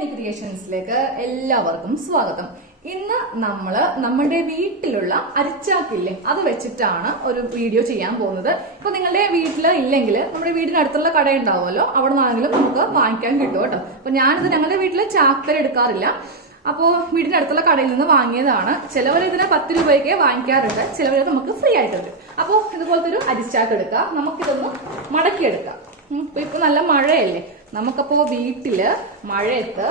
ക്രിയേഷൻസിലേക്ക് എല്ലാവർക്കും സ്വാഗതം. ഇന്ന് നമ്മുടെ വീട്ടിലുള്ള അരിച്ചാക്കില്ലേ അത് വെച്ചിട്ടാണ് ഒരു വീഡിയോ ചെയ്യാൻ പോകുന്നത്. ഇപ്പൊ നിങ്ങളുടെ വീട്ടിൽ ഇല്ലെങ്കിൽ നമ്മുടെ വീടിനടുത്തുള്ള കട ഉണ്ടാവുമല്ലോ, അവിടെ നിന്നാണെങ്കിലും നമുക്ക് വാങ്ങിക്കാൻ കിട്ടും കേട്ടോ. അപ്പൊ ഞാനിത് ഞങ്ങളുടെ വീട്ടില് ചാക്കര എടുക്കാറില്ല, അപ്പോൾ വീടിന്റെ അടുത്തുള്ള കടയിൽ നിന്ന് വാങ്ങിയതാണ്. ചിലവർ ഇതിന് 10 രൂപയ്ക്ക് വാങ്ങിക്കാറുണ്ട്, ചിലവർ നമുക്ക് ഫ്രീ ആയിട്ടുണ്ട്. അപ്പോൾ ഇതുപോലത്തെ ഒരു അരിച്ചാക്ക് എടുക്കാം, നമുക്കിതൊന്ന് മടക്കിയെടുക്കാം. ഇപ്പൊ നല്ല മഴയല്ലേ, നമുക്കപ്പോ വീട്ടില് മഴയത്ത്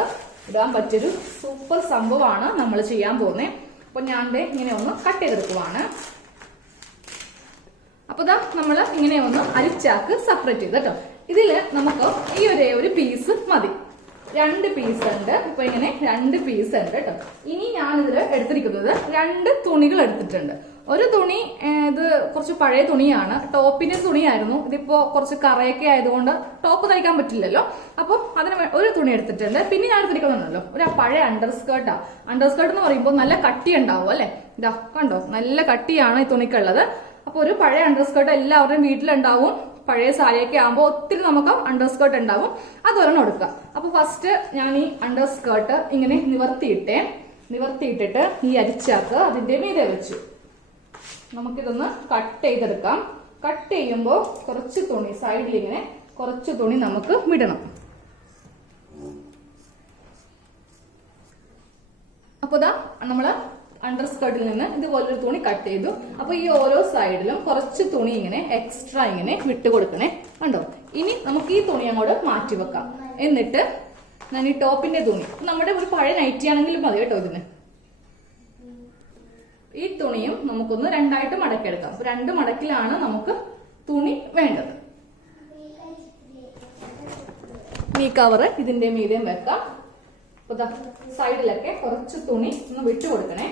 ഇടാൻ പറ്റിയൊരു സൂപ്പർ സംഭവമാണ് നമ്മൾ ചെയ്യാൻ പോകുന്നത്. അപ്പൊ ഞാൻ ഇങ്ങനെ ഒന്ന് കട്ട് ചെയ്തെടുക്കുവാണ്. അപ്പൊ ഇതാ നമ്മൾ ഇങ്ങനെ ഒന്ന് അരിച്ചാക്ക് സെപ്പറേറ്റ് ചെയ്ത് കേട്ടോ. ഇതില് നമുക്ക് ഈ ഒരു പീസ് മതി, 2 പീസ് ഉണ്ട്. ഇപ്പൊ ഇങ്ങനെ 2 പീസ് ഉണ്ട് കേട്ടോ. ഇനി ഞാനിതിൽ എടുത്തിരിക്കുന്നത് 2 തുണികൾ എടുത്തിട്ടുണ്ട്. ഒരു തുണി ഇത് കുറച്ച് പഴയ തുണിയാണ്, ടോപ്പിന്റെ തുണിയായിരുന്നു. ഇതിപ്പോ കുറച്ച് കറയൊക്കെ ആയതുകൊണ്ട് ടോപ്പ് തയ്ക്കാൻ പറ്റില്ലല്ലോ, അപ്പൊ അതിന് ഒരു തുണി എടുത്തിട്ടുണ്ട്. പിന്നെ ഞാൻ എടുത്തിരിക്കുന്നുണ്ടല്ലോ ഒരു പഴയ അണ്ടർസ്കേർട്ടാ. അണ്ടർസ്കേർട്ട് എന്ന് പറയുമ്പോൾ നല്ല കട്ടി ഉണ്ടാവും അല്ലെ, ഇതാ കണ്ടോ, നല്ല കട്ടിയാണ് ഈ തുണിക്കുള്ളത്. അപ്പൊ ഒരു പഴയ അണ്ടർസ്കേർട്ട് എല്ലാവരുടെയും വീട്ടിലുണ്ടാവും. പഴയ സാരിയൊക്കെ ആകുമ്പോൾ ഒത്തിരി നമുക്ക് അണ്ടർസ്കേർട്ട് ഉണ്ടാവും, അതൊരെണ്ണം എടുക്കുക. അപ്പൊ ഫസ്റ്റ് ഞാൻ ഈ അണ്ടർസ്കേർട്ട് ഇങ്ങനെ നിവർത്തിയിട്ടിട്ട് ഈ അരിച്ചാക്ക് അതിന്റെ മീതെ വെച്ചു. നമുക്കിതൊന്ന് കട്ട് ചെയ്തെടുക്കാം. കട്ട് ചെയ്യുമ്പോൾ കുറച്ച് തുണി സൈഡിൽ ഇങ്ങനെ കുറച്ച് തുണി നമുക്ക് വിടണം. അപ്പൊ ഇതാ നമ്മള് അണ്ടർസ്കേർട്ടിൽ നിന്ന് ഇതുപോലൊരു തുണി കട്ട് ചെയ്തു. അപ്പൊ ഈ ഓരോ സൈഡിലും കുറച്ച് തുണി ഇങ്ങനെ എക്സ്ട്രാ ഇങ്ങനെ വിട്ട് കൊടുക്കണേ, കണ്ടോ. ഇനി നമുക്ക് ഈ തുണി അങ്ങോട്ട് മാറ്റി വെക്കാം. എന്നിട്ട് ഞാൻ ഈ ടോപ്പിന്റെ തുണി, നമ്മുടെ ഒരു പഴയ നൈറ്റി ആണെങ്കിലും മതി കേട്ടോ. ഇതിന് ഈ തുണിയും നമുക്കൊന്ന് 2ആയിട്ട് മടക്കിയെടുക്കാം. അപ്പൊ 2 മടക്കിലാണ് നമുക്ക് തുണി വേണ്ടത്. ഈ കവറ് ഇതിന്റെ മീതെയും വെക്കാം. അപ്പൊ സൈഡിലൊക്കെ കുറച്ച് തുണി ഒന്ന് വിട്ടു കൊടുക്കണേ.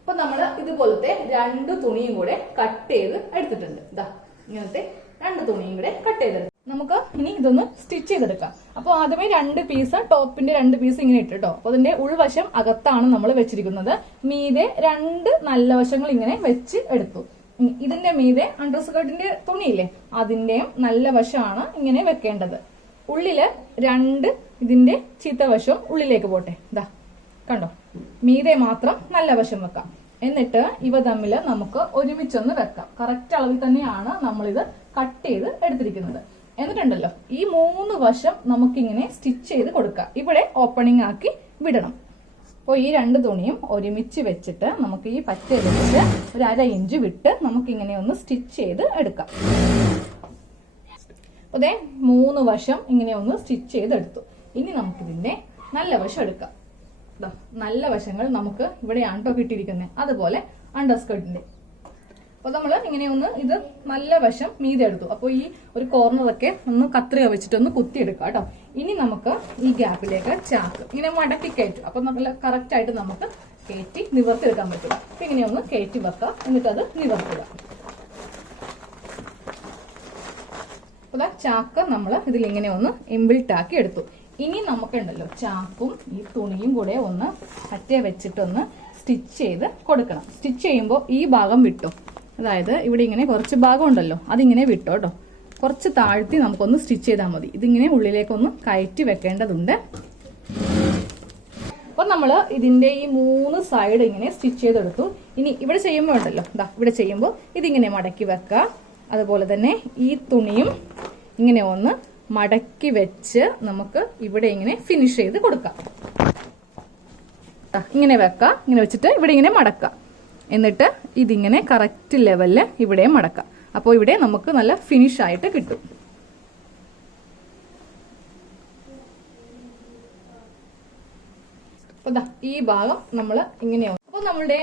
അപ്പൊ നമ്മള് ഇതുപോലത്തെ 2 തുണിയും കൂടെ കട്ട് ചെയ്ത് എടുത്തിട്ടുണ്ട്. ഇതാ ഇങ്ങനത്തെ 2 തുണിയും കൂടെ കട്ട് ചെയ്തെടുക്കാം. നമുക്ക് ഇനി ഇതൊന്ന് സ്റ്റിച്ച് ചെയ്തെടുക്കാം. അപ്പൊ ആദ്യമേ 2 പീസ്, ടോപ്പിന്റെ 2 പീസ് ഇങ്ങനെ ഇട്ടോ. അപ്പൊ അതിന്റെ ഉൾവശം അകത്താണ് നമ്മൾ വെച്ചിരിക്കുന്നത്. മീതെ 2 നല്ല വശങ്ങൾ ഇങ്ങനെ വെച്ച് എടുത്തു. ഇതിന്റെ മീതെ അണ്ടർസ്കേർട്ടിന്റെ തുണിയില്ലേ, അതിന്റെയും നല്ല വശമാണ് ഇങ്ങനെ വെക്കേണ്ടത്. ഉള്ളില് 2 ഇതിന്റെ ചീത്ത വശവും ഉള്ളിലേക്ക് പോട്ടെ. ഇതാ കണ്ടോ, മീതെ മാത്രം നല്ല വശം വെക്കാം. എന്നിട്ട് ഇവ തമ്മിൽ നമുക്ക് ഒരുമിച്ചൊന്ന് വെക്കാം. കറക്റ്റ് അളവിൽ തന്നെയാണ് നമ്മളിത് കട്ട് ചെയ്ത് എടുത്തിരിക്കുന്നത്. എന്നിട്ടുണ്ടല്ലോ ഈ 3 വശം നമുക്കിങ്ങനെ സ്റ്റിച്ച് ചെയ്ത് കൊടുക്കാം. ഇവിടെ ഓപ്പണിംഗ് ആക്കി വിടണം. അപ്പോൾ ഈ 2 തുണിയും ഒരുമിച്ച് വെച്ചിട്ട് നമുക്ക് ഈ പച്ച വെച്ച് ഒരു 1/2 ഇഞ്ച് വിട്ട് നമുക്കിങ്ങനെ ഒന്ന് സ്റ്റിച്ച് ചെയ്ത് എടുക്കാം. അതെ 3 വശം ഇങ്ങനെ ഒന്ന് സ്റ്റിച്ച് ചെയ്തെടുത്തു. ഇനി നമുക്കിതിന്റെ നല്ല വശം എടുക്കാം. നല്ല വശങ്ങൾ നമുക്ക് ഇവിടെയാണ് കേട്ടോ കിട്ടിയിരിക്കുന്നത്, അതുപോലെ അണ്ടർസ്കേർട്ടിന്റെ. അപ്പൊ നമ്മൾ ഇങ്ങനെ ഒന്ന് ഇത് നല്ല വശം മീതെ എടുത്തു. അപ്പൊ ഈ ഒരു കോർണറൊക്കെ ഒന്ന് കത്രിക വെച്ചിട്ടൊന്ന് കുത്തിയെടുക്കാം കേട്ടോ. ഇനി നമുക്ക് ഈ ഗ്യാപ്പിലേക്ക് ചാക്ക് ഇങ്ങനെ മടക്കി കയറ്റും. അപ്പൊ നല്ല കറക്റ്റ് ആയിട്ട് നമുക്ക് കയറ്റി നിവർത്തിയെടുക്കാൻ പറ്റും. അപ്പൊ ഇങ്ങനെ ഒന്ന് കയറ്റി വെക്കാം, എന്നിട്ട് അത് നിവർത്തുക. അപ്പൊ ചാക്ക് നമ്മൾ ഇതിലിങ്ങനെ ഒന്ന് ഇൻബിൽട്ട് ആക്കി എടുത്തു. ഇനി നമുക്കുണ്ടല്ലോ ചാക്കും ഈ തുണിയും കൂടെ ഒന്ന് അറ്റേ വെച്ചിട്ടൊന്ന് സ്റ്റിച്ച് ചെയ്ത് കൊടുക്കണം. സ്റ്റിച്ച് ചെയ്യുമ്പോൾ ഈ ഭാഗം വിട്ടോ, അതായത് ഇവിടെ ഇങ്ങനെ കുറച്ച് ഭാഗം ഉണ്ടല്ലോ അതിങ്ങനെ വിട്ടോ കേട്ടോ. കുറച്ച് താഴ്ത്തി നമുക്കൊന്ന് സ്റ്റിച്ച് ചെയ്താൽ മതി. ഇതിങ്ങനെ ഉള്ളിലേക്കൊന്ന് കയറ്റി വെക്കേണ്ടതുണ്ട്. അപ്പൊ നമ്മൾ ഇതിന്റെ ഈ 3 സൈഡ് ഇങ്ങനെ സ്റ്റിച്ച് ചെയ്തെടുത്തു. ഇനി ഇവിടെ ചെയ്യുമ്പോൾ ഉണ്ടല്ലോ, ഇവിടെ ചെയ്യുമ്പോൾ ഇതിങ്ങനെ മടക്കി വെക്കുക. അതുപോലെ തന്നെ ഈ തുണിയും ഇങ്ങനെ ഒന്ന് മടക്കി വെച്ച് നമുക്ക് ഇവിടെ ഇങ്ങനെ ഫിനിഷ് ചെയ്ത് കൊടുക്കാം. ഇങ്ങനെ വെക്കാം, ഇങ്ങനെ വെച്ചിട്ട് ഇവിടെ ഇങ്ങനെ മടക്കാം. എന്നിട്ട് ഇതിങ്ങനെ കറക്റ്റ് ലെവലില് ഇവിടെ മടക്കാം. അപ്പോൾ ഇവിടെ നമുക്ക് നല്ല ഫിനിഷ് ആയിട്ട് കിട്ടും. അപ്പൊ ഈ ഭാഗം നമ്മൾ ഇങ്ങനെയാവും. അപ്പൊ നമ്മുടെ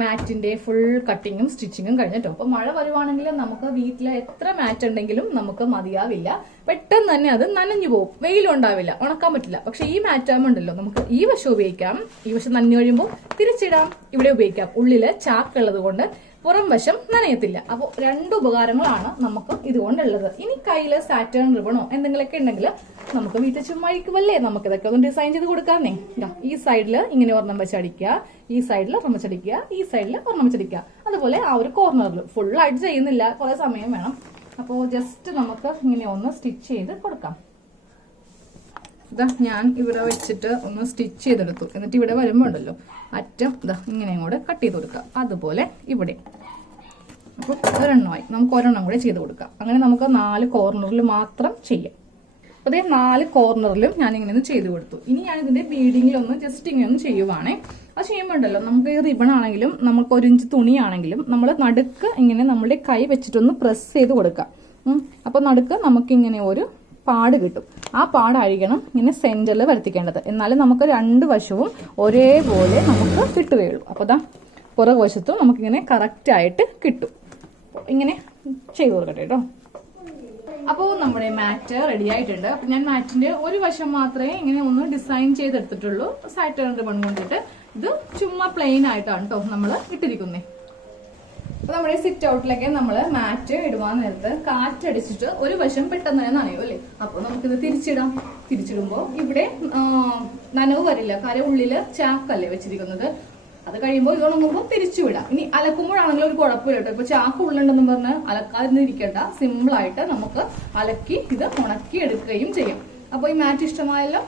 മാറ്റിന്റെ ഫുൾ കട്ടിങ്ങും സ്റ്റിച്ചിങ്ങും കഴിഞ്ഞിട്ടോ. അപ്പൊ മഴ വരുവാണെങ്കിൽ നമുക്ക് വീട്ടിൽ എത്ര മാറ്റ് ഉണ്ടെങ്കിലും നമുക്ക് മതിയാവില്ല. പെട്ടെന്ന് തന്നെ അത് നനഞ്ഞു പോകും, വെയിലും ഉണ്ടാവില്ല, ഉണക്കാൻ പറ്റില്ല. പക്ഷെ ഈ മാറ്റ് ആകുമ്പോണ്ടല്ലോ നമുക്ക് ഈ വശം ഉപയോഗിക്കാം, ഈ വശം നനഞ്ഞു കഴിയുമ്പോൾ തിരിച്ചിടാം, ഇവിടെ ഉപയോഗിക്കാം. ഉള്ളില് ചാക്കുള്ളത് കൊണ്ട് പുറം വശം നനയത്തില്ല. അപ്പോൾ 2 ഉപകാരങ്ങളാണ് നമുക്ക് ഇതുകൊണ്ടുള്ളത്. ഇനി കയ്യില് സാറ്റേൺ റിബണോ എന്തെങ്കിലുമൊക്കെ ഉണ്ടെങ്കിൽ നമുക്ക് വീട്ടിൽ ചുമ്മാ ഇരിക്കുമല്ലേ, നമുക്ക് ഇതൊക്കെ ഒന്ന് ഡിസൈൻ ചെയ്ത് കൊടുക്കാന്നേ. ഈ സൈഡില് ഇങ്ങനെ ഒരെണ്ണം വെച്ചടിക്കുക, ഈ സൈഡിൽ ഒരെണ്ണം വെച്ചടിക്കുക, ഈ സൈഡിൽ ഒരെണ്ണം വെച്ചടിക്കുക. അതുപോലെ ആ ഒരു കോർണറിൽ ഫുള്ളായിട്ട് ചെയ്യുന്നില്ല, കുറെ സമയം വേണം. അപ്പോൾ ജസ്റ്റ് നമുക്ക് ഇങ്ങനെ ഒന്ന് സ്റ്റിച്ച് ചെയ്ത് കൊടുക്കാം. ഇതാ ഞാൻ ഇവിടെ വെച്ചിട്ട് ഒന്ന് സ്റ്റിച്ച് ചെയ്തെടുത്തു. എന്നിട്ട് ഇവിടെ വരുമ്പോൾ ഉണ്ടല്ലോ അറ്റം ഇതാ ഇങ്ങനെ കൂടെ കട്ട് ചെയ്ത് കൊടുക്കുക. അതുപോലെ ഇവിടെ അപ്പോൾ ഒരെണ്ണമായി. നമുക്ക് ഒരെണ്ണം കൂടെ ചെയ്ത് കൊടുക്കാം. അങ്ങനെ നമുക്ക് 4 കോർണറിൽ മാത്രം ചെയ്യാം. അപ്പോൾ അതേ 4 കോർണറിലും ഞാനിങ്ങനെ ഒന്ന് ചെയ്ത് കൊടുത്തു. ഇനി ഞാൻ ഇതിന്റെ ബീഡിങ്ങിലൊന്ന് ജസ്റ്റ് ഇങ്ങനെ ഒന്ന് ചെയ്യുവാണേ. അത് ചെയ്യുമ്പോൾ ഉണ്ടല്ലോ നമുക്ക് ഈ റിബൺ ആണെങ്കിലും നമുക്ക് 1 ഇഞ്ച് തുണിയാണെങ്കിലും നമ്മൾ നടുക്ക് ഇങ്ങനെ നമ്മുടെ കൈ വെച്ചിട്ടൊന്ന് പ്രസ് ചെയ്ത് കൊടുക്കാം. അപ്പോൾ നടുക്ക് നമുക്കിങ്ങനെ ഒരു പാട് കിട്ടും. ആ പാടായിരിക്കണം ഇങ്ങനെ സെന്ററിൽ വരുത്തിക്കേണ്ടത്. എന്നാലും നമുക്ക് 2 വശവും ഒരേപോലെ നമുക്ക് കിട്ടുകയുള്ളൂ. അപ്പോൾ ദാ പുറകുവശത്തും നമുക്കിങ്ങനെ കറക്റ്റ് ആയിട്ട് കിട്ടും. ഇങ്ങനെ ചെയ്ത് കൊടുക്കട്ടെ കേട്ടോ. അപ്പോൾ നമ്മുടെ മാറ്റ് റെഡി ആയിട്ടുണ്ട്. അപ്പൊ ഞാൻ മാറ്റിന്റെ ഒരു വശം മാത്രമേ ഇങ്ങനെ ഒന്ന് ഡിസൈൻ ചെയ്തെടുത്തിട്ടുള്ളൂ. സൈഡ് റിബൺ കൊണ്ടിട്ട്. ഇത് ചുമ്മാ പ്ലെയിൻ ആയിട്ടാണ് കേട്ടോ നമ്മൾ ഇട്ടിരിക്കുന്നത്. അപ്പൊ നമ്മുടെ സിറ്റ് ഔട്ടിലേക്ക് നമ്മള് മാറ്റ് ഇടുവാൻ നേരത്ത് കാറ്റടിച്ചിട്ട് ഒരു വശം പെട്ടെന്ന് തന്നെ നനയും അല്ലേ. അപ്പൊ നമുക്കിത് തിരിച്ചിടാം. തിരിച്ചിടുമ്പോ ഇവിടെ നനവ് വരില്ല. കാര്യം ഉള്ളില് ചാക്കല്ലേ വെച്ചിരിക്കുന്നത്. അത് കഴിയുമ്പോൾ ഇത് ഉണങ്ങുമ്പോൾ തിരിച്ചു വിടാം. ഇനി അലക്കുമ്പോഴാണെങ്കിലും ഒരു കുഴപ്പമില്ല കേട്ടോ. ഇപ്പൊ ചാക്ക് ഉള്ളുണ്ടെന്ന് പറഞ്ഞ് അലക്കാതിരിക്കണ്ട. സിമ്പിൾ ആയിട്ട് നമുക്ക് അലക്കി ഇത് ഉണക്കി എടുക്കുകയും ചെയ്യാം. അപ്പൊ ഈ മാറ്റ് ഇഷ്ടമായല്ലോ.